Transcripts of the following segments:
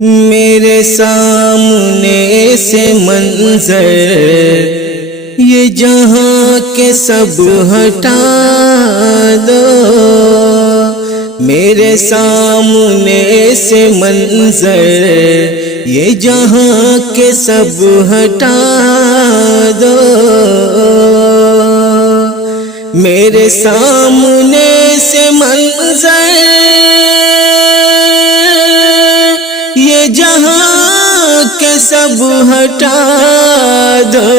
میرے سامنے سے منظر یہ جہاں کے سب ہٹا دو، میرے سامنے سے منظر یہ جہاں کے سب ہٹا دو، میرے سامنے سے منظر یہ جہاں کے سب ہٹا دو،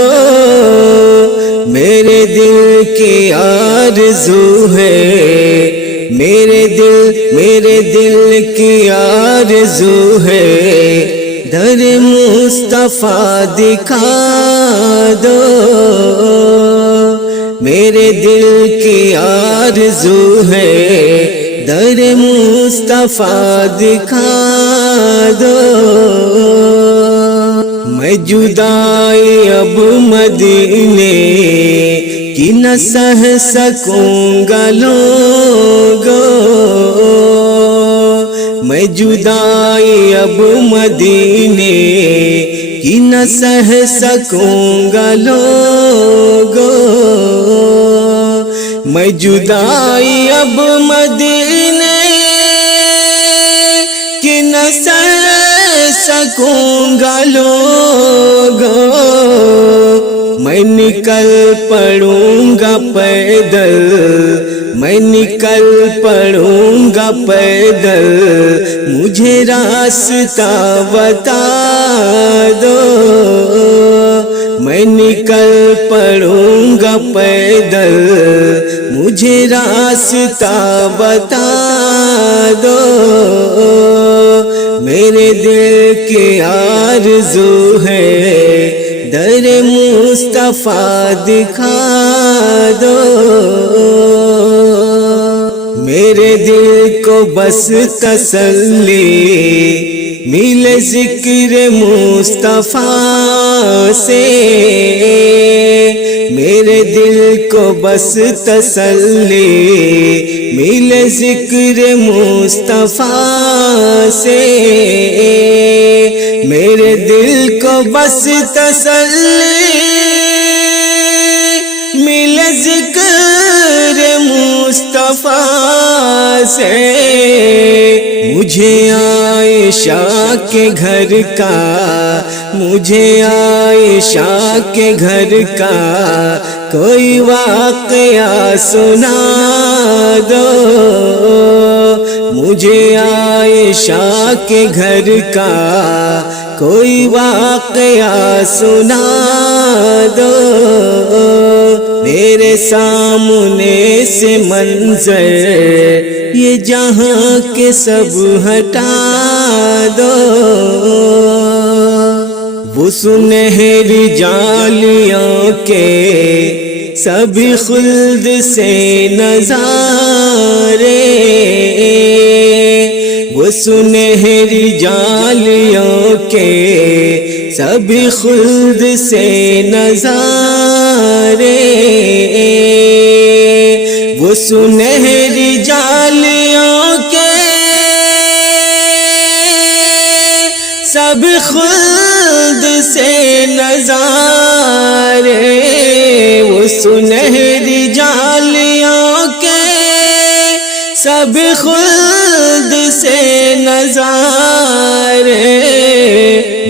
میرے دل کی آرزو ہے، میرے دل کی آرزو ہے، در مصطفیٰ دکھا دو، میرے دل کی آرزو ہے، در مصطفیٰ دکھا دو، میں جدائی اب مدینے کی نہ سہ سکوں گا لوگو، میں جدائی اب مدینے کی نہ سہ سکوں گا لوگو، میں جدائی اب مدینے کی نہ سہ سکوں گا لوگو، میں نکل پڑوں گا پیدل، میں نکل پڑوں گا پیدل، مجھے راستہ بتا دو، میں نکل پڑوں گا پیدل، مجھے راستہ بتا دو، میرے دل کی آرزو ہے، در مصطفیٰ دکھا دو، میرے دل کو بس تسلی ملے ذکر مصطفیٰ سے، میرے دل کو بس تسلی ملے ذکر مصطفیٰ سے، میرے دل کو بس تسلی ملے ذکر مصطفیٰ سے، مجھے عائشہ کے گھر کا، مجھے عائشہ کے گھر کا کوئی واقعہ سنا دو، مجھے عائشہ کے گھر کا کوئی واقعہ سنا دو، میرے سامنے سے منظر یہ جہاں کے سب ہٹا دو، وہ سنہری جالیوں کے سبھی خلد سے نظارے، وہ سنہری جالیوں کے سبھی خلد سے نظارے، وہ سنہری جالیوں کے سب خلد سے نظارے، وہ سنہری جالیوں کے سب خلد سے نظارے،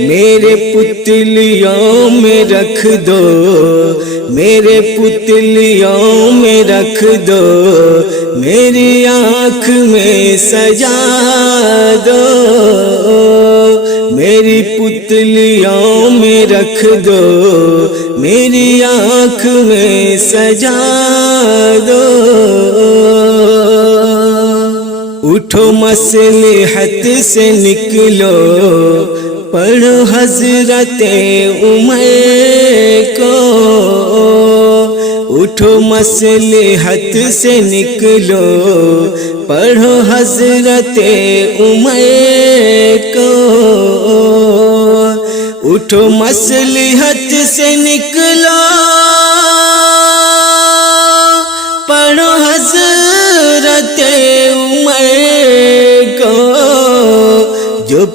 میرے پتلیوں میں رکھ دو، میرے پتلیوں میں رکھ دو، میری آنکھ میں سجا دو، میری پتلیوں میں رکھ دو، میری آنکھ میں سجا دو، اٹھو مصلحت سے نکلو، پڑھو حضرت عمر کو، اٹھو مصلحت سے نکلو، پڑھو حضرت عمر کو، اٹھو مصلحت سے نکلو، پڑھو حضرت عمر کو، جو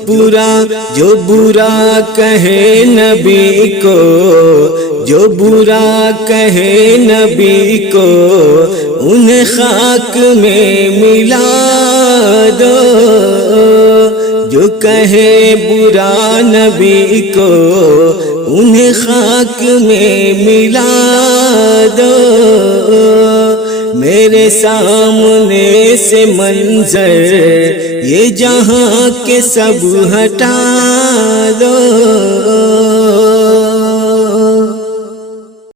برا کہے نبی کو، جو برا کہے نبی کو، انہیں خاک میں ملا دو، جو کہے برا نبی کو، انہیں خاک میں ملا دو، میرے سامنے سے منظر یہ جہاں کے سب ہٹا دو۔